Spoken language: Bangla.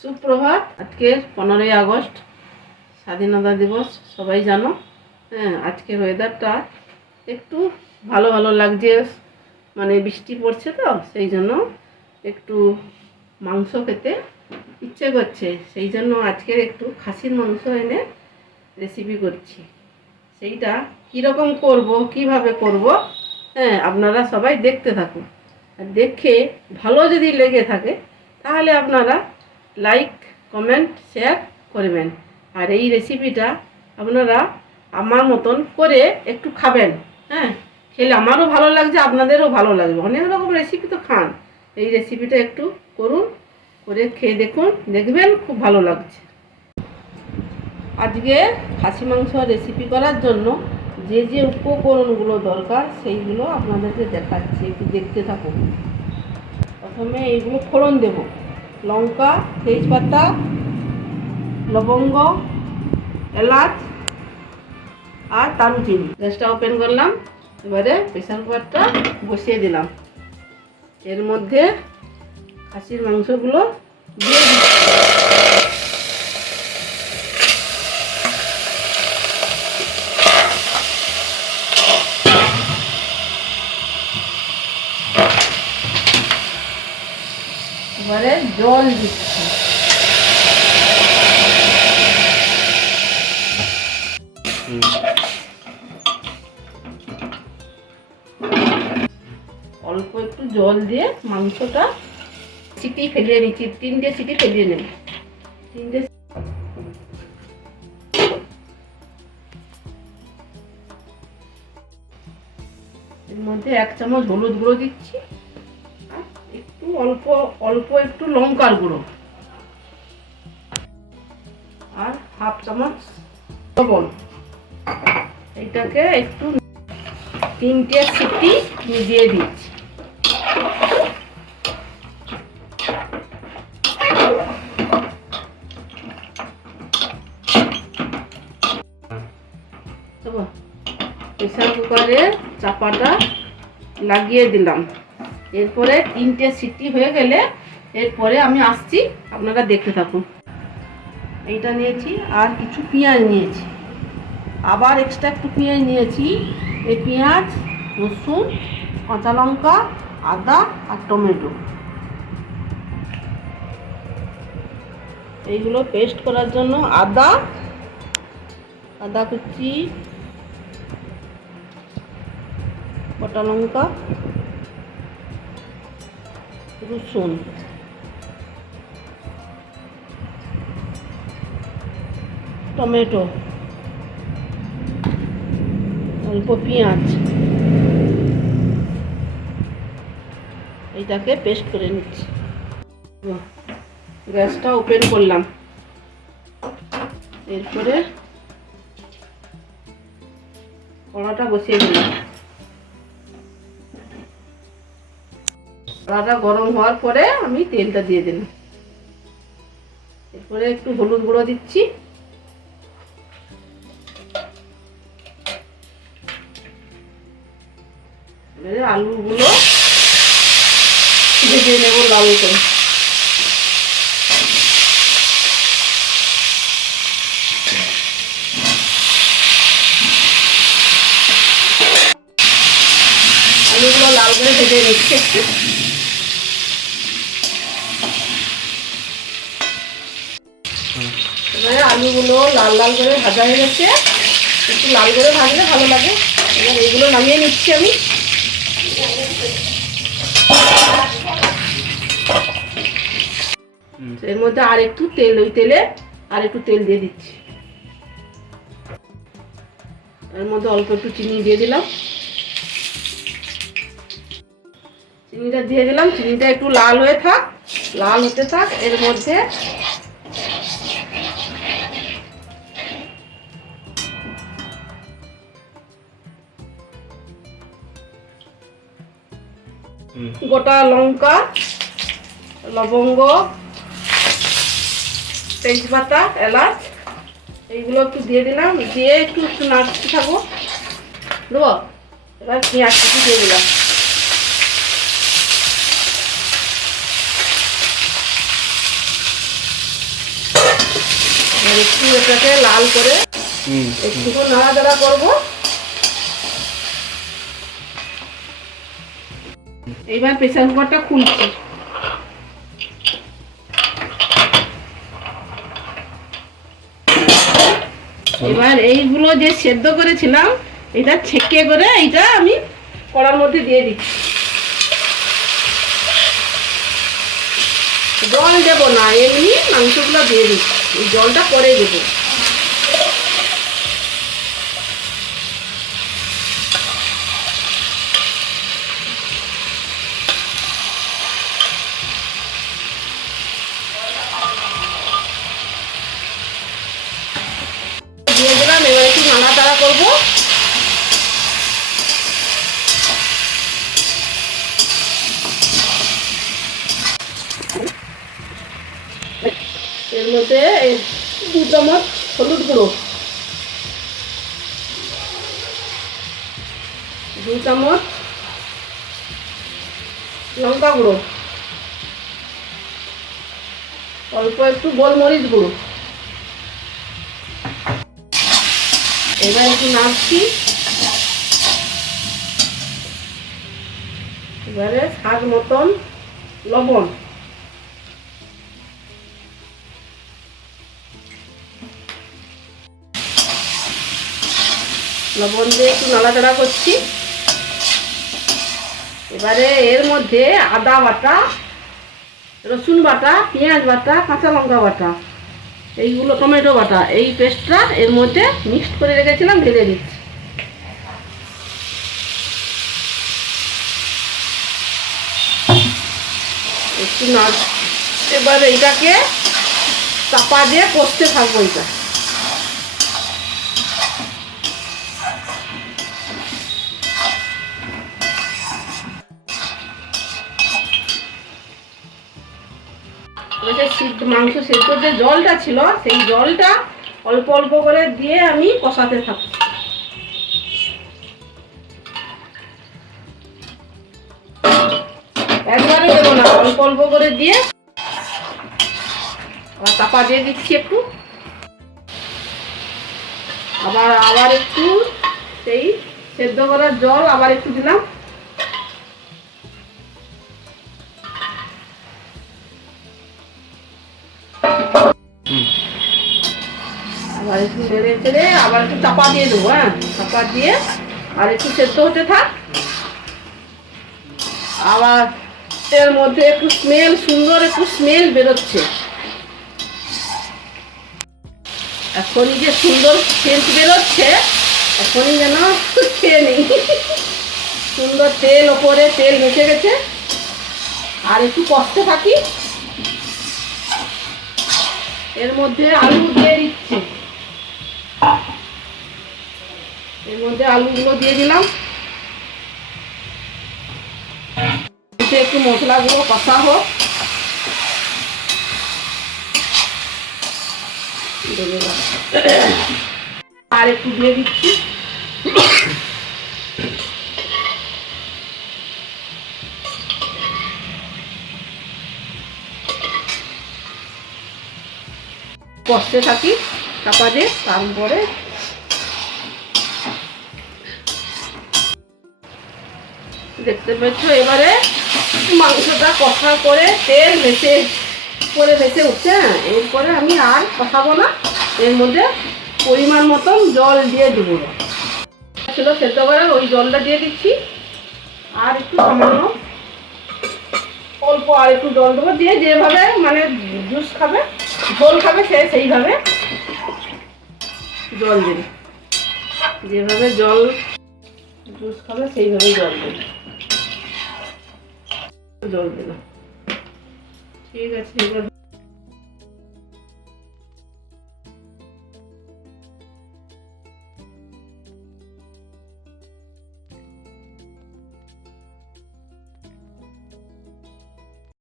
সুপ্রভাত। আজকে 15ই আগস্ট, স্বাধীনতা দিবস, সবাই জানো। হ্যাঁ, আজকের ওয়েদারটা একটু ভালো ভালো লাগছে, মানে বৃষ্টি পড়ছে তো সেই জন্য একটু মাংস খেতে ইচ্ছে করছে। সেই জন্য আজকের একটু খাসির মাংস এনে রেসিপি করছি। সেইটা কীরকম করব, কিভাবে করব, হ্যাঁ আপনারা সবাই দেখতে থাকুন। আর দেখে ভালো যদি লেগে থাকে তাহলে আপনারা লাইক, কমেন্ট, শেয়ার করবেন। আর এই রেসিপিটা আপনারা আমার মতন করে একটু খাবেন। হ্যাঁ, খেলে আমারও ভালো লাগছে, আপনাদেরও ভালো লাগবে। অনেক রকম রেসিপি তো খান, এই রেসিপিটা একটু করুন, করে খেয়ে দেখুন, দেখবেন খুব ভালো লাগছে। আজকে খাসি মাংস রেসিপি করার জন্য যে যে উপকরণগুলো দরকার সেইগুলো আপনাদেরকে দেখাচ্ছি, একটু দেখতে থাকুন। প্রথমে এইগুলো ফোড়ন দেব: লঙ্কা, তেজপাতা, লবঙ্গ, এলাচ আর দারুচিনি। গ্যাসটা ওপেন করলাম, এবারে প্রেসার কুকারটা বসিয়ে দিলাম। এর মধ্যে খাসির মাংসগুলো দিয়ে দিচ্ছি। এবারে জল দিচ্ছি। অল্প একটু জল দিয়ে মাংসটা সিটি ফেলিয়ে নিচ্ছি, 3টে সিটি ফেলিয়ে নেব। 3টে। এর মধ্যে 1 চামচ হলুদ গুঁড়ো দিচ্ছি, আর একটু অল্প অল্প একটু লঙ্কার গুঁড়ো, আর 1/2 চামচ লবণ। এটাকে একটু 3টে সিটি দিয়ে দিচ্ছি। প্রেসার কুকারে চাপাটা লাগিয়ে দিলাম। এরপরে 3টে সিটি হয়ে গেলে এরপরে আমি আসছি, আপনারা দেখতে থাকুন। এইটা নিয়েছি, আর কিছু পেঁয়াজ নিয়েছি, আবার এক্সট্রা একটু পেঁয়াজ নিয়েছি। এই পেঁয়াজ, রসুন, কাঁচা লঙ্কা, আদা আর টমেটো, এইগুলো পেস্ট করার জন্য আদা কুচি, গোটা লঙ্কা, রসুন, টমেটো, অল্প পেঁয়াজ, এইটাকে পেস্ট করে নিচ্ছি। গ্যাসটা ওপেন করলাম, এরপরে কড়াটা বসিয়ে দিলাম। কড়াটা গরম হওয়ার পরে আমি তেলটা দিয়ে দিলাম। এরপরে একটু হলুদ গুঁড়ো দিচ্ছি, এবারে আলুগুলো ভেজে নেব লাল করে। আলুগুলো লাল করে ভেজে নিচ্ছি একটু। এবারে আলুগুলো লাল লাল করে ভাজা হয়ে গেছে, একটু লাল করে ভাজলে ভালো লাগে। এবার এইগুলো নামিয়ে নিচ্ছি আমি। এর মধ্যে আর একটু তেল, ওই তেলে আর একটু তেল দিয়ে দিচ্ছি। এর মধ্যে অল্প একটু চিনি দিয়ে দিলাম। চিনিটা দিয়ে দিলাম, চিনিটা একটু লাল হয়ে থাক, লাল হতে থাক। এর মধ্যে গোটা লঙ্কা, লবঙ্গ, তেজপাতা, এলাচ, এইগুলো একটু দিয়ে দিলাম। দিয়ে একটু একটু নাড়তে থাকবো। দেবো। এবার পেঁয়াজ কুচি দিয়ে দিলাম। একটু এটাকে লাল করে একটু নাড়াচাড়া করবো। এইবার প্রেসার কুকারটা খুলছি। এবার এইগুলো যে সেদ্ধ করেছিলাম এটা ছেঁকে করে এইটা আমি কড়ার মধ্যে দিয়ে দিচ্ছি। জল দেবো না, এমনি মাংসগুলো দিয়ে দিচ্ছি, এই জলটা পরে দেবো। দিয়ে দিলাম, এবার একটু নাড়াচাড়া করবো। এর মধ্যে 2 চামচ হলুদ গুঁড়ো, 2 চামচ লঙ্কা গুঁড়ো, অল্প একটু গোলমরিচ গুঁড়ো। এবার একটু নাড়ছি। এবারে স্বাদ মতন লবণ, লবণ দিয়ে একটু নাড়াচাড়া করছি। এবারে এর মধ্যে আদা বাটা, রসুন বাটা, পেঁয়াজ বাটা, কাঁচা লঙ্কা বাটা, এইগুলো টমেটো বাটা, এই পেস্টটা এর মধ্যে মিক্সড করে রেখেছিলাম ঢেলে দিচ্ছি। একটু নাড়। এবার এইটাকে চাপা দিয়ে কষতে থাকবো। এটা মাংস সেদ্ধ যে জলটা ছিল সেই জলটা অল্প অল্প করে দিয়ে আমি কষাতে থাকছি। একবারে দেবো না, অল্প অল্প করে দিয়ে আবার চাপা দিয়ে দিচ্ছি একটু। আবার একটু সেই সেদ্ধ করার জল আবার একটু দিলাম। আবার একটু নেড়ে চেড়ে আবার একটু চাপা দিয়ে দেবো। হ্যাঁ, চাপা দিয়ে আর একটু সেদ্ধ হতে থাক। আবার এর মধ্যে একটু স্মেল, সুন্দর একটু স্মেল বেরোচ্ছে। এখনই যে সুন্দর সেন্ট বেরোচ্ছে, এখনই যেন খেয়ে নেই। সুন্দর তেল, ওপরে তেল ভেসে গেছে। আর একটু কষতে থাকি। এর মধ্যে আলু দিয়ে দিচ্ছি। এর মধ্যে আলুগুলো দিয়ে দিলাম। একটু মশলাগুলো কষা হোক। আর একটু দিয়ে দিচ্ছি। কষতে থাকি চাপা দিয়ে। তারপরে দেখতে পাচ্ছ এবারে মাংসটা কষা করে তেল ভেসে উঠছে। এরপরে আমি আর কষাবো না, এর মধ্যে পরিমাণ মতন জল দিয়ে দেবো। ছিল সেদ্ধ করে ওই জলটা দিয়ে দিচ্ছি। আর একটু সামান্য অল্প আর একটু জল দেবো, দিয়ে যেভাবে মানে জুস খাবে, ঝোল খাবে, সেইভাবে জল দেবে। যেভাবে জুস খাবে সেইভাবে জল দিলাম। ঠিক আছে। এবার